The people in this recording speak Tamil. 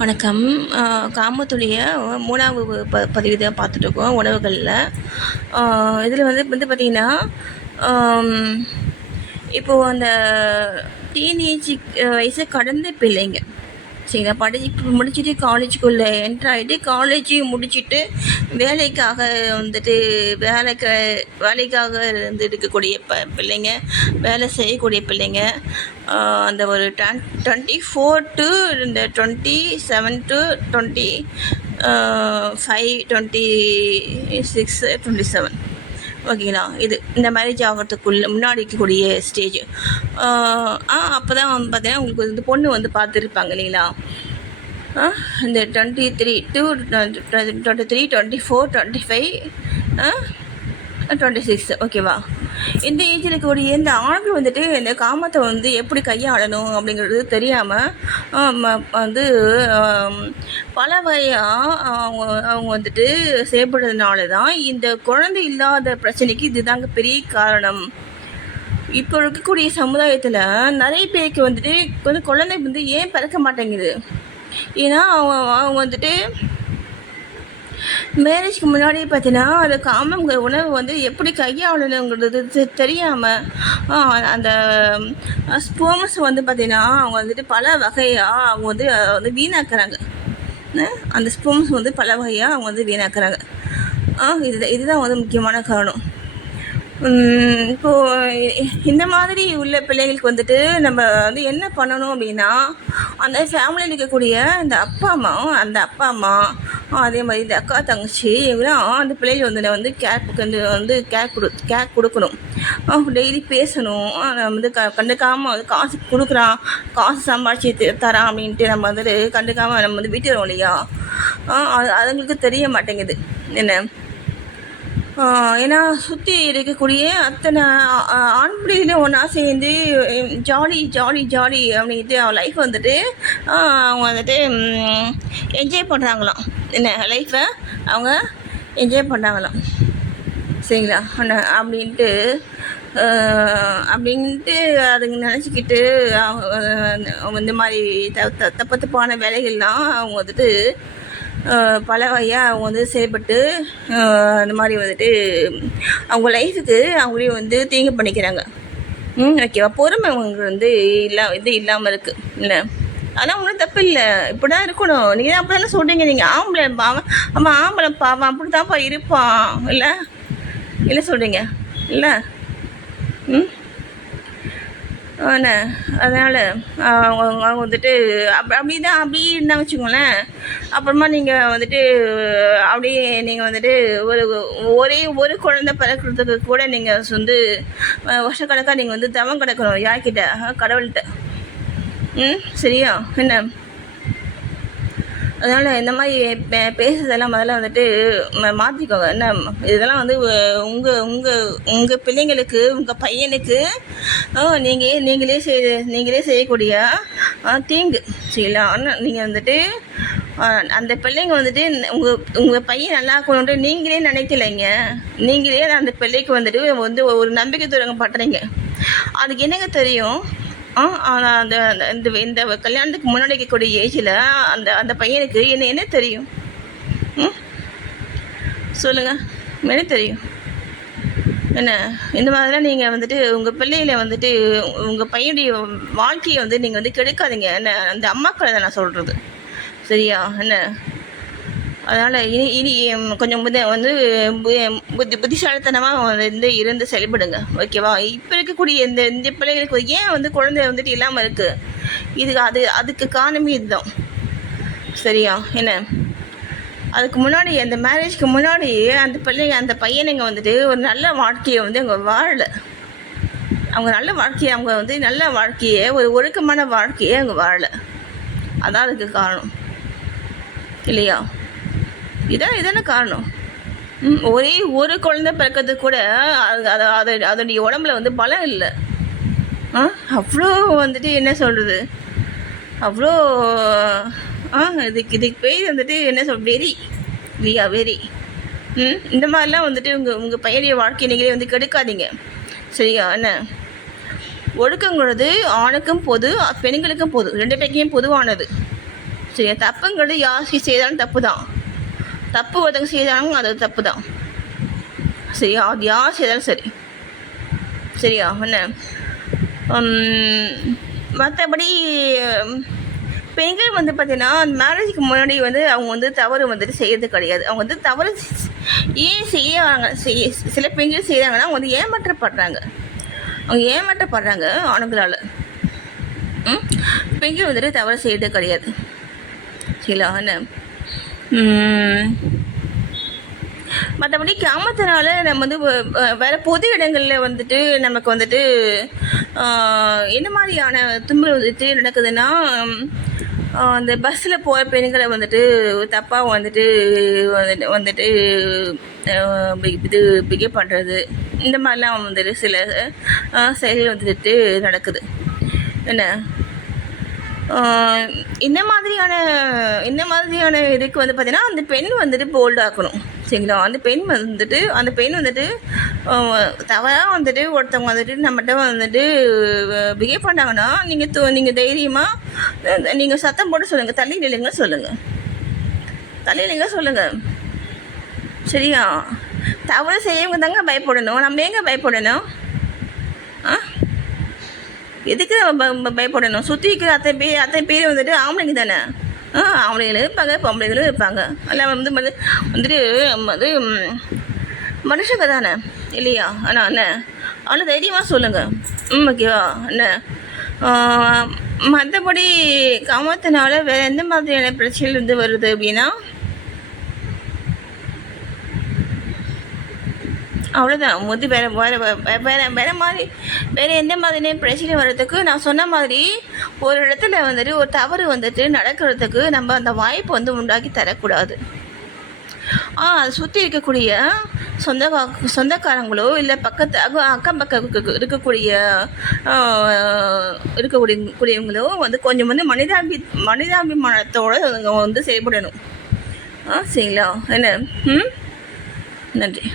வணக்கம். காமத்துடைய 3வது பதிவு தான் பார்த்துட்ருக்கோம் உணவுகளில். இதில் வந்து பார்த்திங்கன்னா, இப்போது அந்த டீனேஜ் வயசை கடந்த பிள்ளைங்க சரிங்களா, இப்போ முடிச்சுட்டு காலேஜுக்குள்ளே என்ட்ரு ஆகிட்டு காலேஜ் முடிச்சுட்டு வேலைக்காக வந்துட்டு வேலைக்காக இருக்கக்கூடிய பிள்ளைங்க, வேலை செய்யக்கூடிய பிள்ளைங்க, அந்த ஒரு 24 டு இந்த 27 டு 25 26 27 ஓகேங்களா, இந்த மேரேஜ் ஆகிறதுக்குள்ள முன்னாடி இருக்கக்கூடிய ஸ்டேஜ். அப்போ தான் வந்து பார்த்தீங்கன்னா உங்களுக்கு வந்து பொண்ணு வந்து பார்த்துருப்பாங்க இல்லைங்களா. இந்த 23 டு 23 24 25 26 ஓகேவா, இந்த ஏஜில் இருக்கக்கூடிய இந்த ஆண்கள் வந்துட்டு இந்த காமத்தை வந்து எப்படி கையாளணும் அப்படிங்கிறது தெரியாமல் வந்து பல வகையாக அவங்க வந்துட்டு செயல்படுறதுனால தான் இந்த குழந்தை இல்லாத பிரச்சனைக்கு இதுதாங்க பெரிய காரணம். இப்போ இருக்கக்கூடிய சமுதாயத்தில் நிறைய பேருக்கு வந்துட்டு கொஞ்சம் குழந்தை வந்து ஏன் பிறக்க மாட்டேங்குது, ஏன்னா அவங்க வந்துட்டு மேரேஜ்க்கு முன்னாடி பார்த்தீங்கன்னா அது காமங்கிற உணவு வந்து எப்படி கையாளணுங்கிறது தெரியாமல் அந்த ஸ்போம்ஸ் வந்து பார்த்திங்கன்னா அவங்க வந்துட்டு பல வகையாக அவங்க வந்து வீணாக்குறாங்க. அந்த ஸ்போம்ஸ் வந்து பல வகையாக அவங்க வந்து வீணாக்குறாங்க. இதுதான் வந்து முக்கியமான காரணம். இப்போது இந்த மாதிரி உள்ள பிள்ளைங்களுக்கு வந்துட்டு நம்ம வந்து என்ன பண்ணணும் அப்படின்னா, அந்த ஃபேமிலியில் இருக்கக்கூடிய அந்த அப்பா அம்மா அதே மாதிரி இந்த அக்கா தங்கச்சி இவங்களாம் அந்த பிள்ளைகள் வந்து கேர் கொடுக்கணும். டெய்லி பேசணும். வந்து கண்டுக்காமல் வந்து காசு சம்பாதிச்சு தரான் அப்படின்ட்டு நம்ம வந்துட்டு கண்டுக்காமல் நம்ம வந்து விட்டுறோம் இல்லையா. அதுங்களுக்கு தெரிய மாட்டேங்குது என்ன. ஏன்னா சுற்றி இருக்கக்கூடிய அத்தனை ஆண் பிள்ளைகளும் ஒன்றா சேர்ந்து ஜாலி அப்படின்ட்டு அவன் லைஃப் வந்துட்டு அவங்க வந்துட்டு என்ஜாய் பண்ணுறாங்களாம். என்ன லைஃப்பை அவங்க என்ஜாய் பண்ணுறாங்களாம் சரிங்களா. அப்படின்ட்டு அதுங்க நினச்சிக்கிட்டு அவங்க இந்த மாதிரி தப்பான வேலைகள்லாம் அவங்க வந்துட்டு பல வகையாக அவங்க வந்து செயல்பட்டு அந்த மாதிரி வந்துட்டு அவங்க லைஃபுக்கு அவங்களே வந்து தீங்கு பண்ணிக்கிறாங்க. ஓகேவா, பொறுமை அவங்க வந்து இல்லாமல் இருக்குது இல்லை. ஆனால் ஒன்றும் தப்பு இல்லை, இப்படி தான் இருக்கணும். நீங்கள் தான் அப்படி தானே சொல்கிறீங்க. நீங்கள் ஆம்பளை ஆம்பளை பாவம் அப்படி தான்ப்பா இருப்பான் இல்லை சொல்கிறீங்க இல்லை. அதனால் அவங்க வந்துட்டு அப்படி இருந்தால் வச்சுக்கோங்களேன். அப்புறமா நீங்கள் வந்துட்டு அப்படியே நீங்கள் வந்துட்டு ஒரு குழந்தை பிறக்கிறதுக்கு கூட நீங்கள் வந்து வருஷக்கணக்காக நீங்கள் வந்து தவம் கிடக்கணும். யார்கிட்ட? கடவுள்கிட்ட. சரியா என்ன. அதனால் இந்த மாதிரி பேசுறதெல்லாம் முதல்ல வந்துட்டு மாற்றிக்கோங்க என்ன. இதெல்லாம் வந்து உங்கள் பிள்ளைங்களுக்கு, உங்கள் பையனுக்கு நீங்களே செய்யக்கூடிய தீங்கு சரிங்களா. ஆனால் நீங்கள் வந்துட்டு அந்த பிள்ளைங்க வந்துட்டு உங்கள் பையன் நல்லா இருக்கணுன்ட்டு நீங்களே நினைக்கலைங்க. நீங்களே அந்த பிள்ளைக்கு வந்துட்டு ஒரு நம்பிக்கை துரோகம் பண்ணுறீங்க. அதுக்கு என்னங்க தெரியும். இந்த கல்யாணத்துக்கு முன்னாடி இருக்கக்கூடிய ஏஜில் அந்த பையனுக்கு என்ன தெரியும் சொல்லுங்கள். என்ன தெரியும் என்ன. இந்த மாதிரிலாம் நீங்கள் வந்துட்டு உங்கள் பிள்ளைகளை வந்துட்டு உங்கள் பையனுடைய வாழ்க்கையை வந்து நீங்கள் வந்து கெடுக்காதீங்க என்ன. அந்த அம்மாக்களை தான் நான் சொல்கிறது சரியா என்ன. அதனால் இனி கொஞ்சம் வந்து புத்திசாலித்தனமாக வந்து இருந்து செயல்படுங்க ஓகேவா. இப்போ இருக்கக்கூடிய இந்த பிள்ளைங்களுக்கு ஏன் வந்து குழந்தை வந்துட்டு இல்லாமல் இருக்குது, அதுக்கு காரணமே இதுதான் சரியா என்ன. அதுக்கு முன்னாடி அந்த மேரேஜ்க்கு முன்னாடி அந்த பையனுங்க வந்துட்டு ஒரு நல்ல வாழ்க்கையை வந்து அவங்க வாழலை. அவங்க நல்ல வாழ்க்கையை ஒரு ஒழுக்கமான வாழ்க்கையை அவங்க வாழலை. அதான் அதுக்கு காரணம் இல்லையா. இதான காரணம். ஒரே ஒரு குழந்தை பிறக்கிறதுக்கு கூட அதோடைய உடம்புல வந்து பலம் இல்லை. அவ்வளோ வந்துட்டு என்ன சொல்கிறது, அவ்வளோ இதுக்கு பேர் வந்துட்டு என்ன வெறி இல்லையா, வெறி. இந்த மாதிரிலாம் வந்துட்டு உங்கள் பையனுடைய வாழ்க்கையை நீங்களே வந்து கெடுக்காதீங்க சரியா என்ன. ஒழுக்கங்கிறது ஆணுக்கும் பொது, பெண்களுக்கும் பொது, 2 பேருக்கும் பொதுவானது சரியா? தப்புங்கிறது யார் செய்தாலும் தப்பு தான். தப்பு ஒருத்தவங்க செய்தாலும் அது தப்பு தான். சரியா? அது யார் செய்தாலும் சரி. சரியா? என்ன மற்றபடி பெண்கள் வந்து பார்த்தீங்கன்னா மேரேஜுக்கு முன்னாடி வந்து அவங்க வந்து தவறு வந்துட்டு செய்யறது கிடையாது. அவங்க வந்து தவறு ஏன் செய்யறாங்க, சில பெண்கள் செய்கிறாங்கன்னா அவங்க வந்து ஏமாற்றப்படுறாங்க. அவங்க ஏமாற்றப்படுறாங்க ஆணுங்களால். பெண்கள் வந்துட்டு தவறு செய்யறது கிடையாது. சரிங்களா? என்ன மற்றபடி கிராமத்தினால நம்ம வந்து வேறு பொது இடங்களில் வந்துட்டு நமக்கு வந்துட்டு என்ன மாதிரியான துன்புறு வந்துட்டு நடக்குதுன்னா, அந்த பஸ்ஸில் போகிற பெண்களை வந்துட்டு தப்பாக வந்துட்டு வந்துட்டு இது பிகேவ் பண்ணுறது, இந்த மாதிரிலாம் வந்துட்டு சில செயல்கள் வந்துட்டு நடக்குது. என்ன இந்த மாதிரியான இதுக்கு வந்து பார்த்தீங்கன்னா அந்த பெண் வந்துட்டு போல்டாக்கணும். சரிங்களா? அந்த பெண் வந்துட்டு தவறாக வந்துட்டு ஒருத்தவங்க வந்துட்டு நம்மகிட்ட வந்துட்டு பிஹேவ் பண்ணாங்கன்னா நீங்கள் தைரியமாக நீங்கள் சத்தம் போட்டு சொல்லுங்கள், தள்ளி நில்லுங்க சொல்லுங்கள், தள்ளி நில்லுங்க சொல்லுங்கள். சரியா? தவறு செய்யவங்க தாங்க பயப்படணும். நம்ம எங்கே பயப்படணும்? எதுக்கு நம்ம பயப்படணும்? சுற்றி இருக்கிற அத்தனை பேர் வந்துட்டு ஆம்பளைங்க தானே. ஆம்பளைங்களும் இருப்பாங்க, பொம்பளைங்களும் இருப்பாங்க. எல்லாம் வந்துட்டு வந்து மனுஷங்க தானே இல்லையா? ஆனால் என்ன ஆனால் தைரியமாக சொல்லுங்கள். ஓகேவா? என்ன மற்றபடி காமத்தினால வேறு எந்த மாதிரியான பிரச்சனைகள் வந்து வருது அப்படின்னா, அவ்வளோதான். வேறு எந்த மாதிரியான பிரச்சனை வர்றதுக்கு நான் சொன்ன மாதிரி ஒரு இடத்துல வந்துட்டு ஒரு தவறு வந்துட்டு நடக்கிறதுக்கு நம்ம அந்த வாய்ப்பு வந்து உண்டாக்கி தரக்கூடாது. அதை சுற்றி இருக்கக்கூடிய சொந்தக்காரங்களோ இல்லை அக்கம் பக்கம் இருக்கக்கூடியவங்களோ வந்து கொஞ்சம் வந்து மனிதாபிமானத்தோடு வந்து செயல்படணும். சரிங்களா? என்ன நன்றி.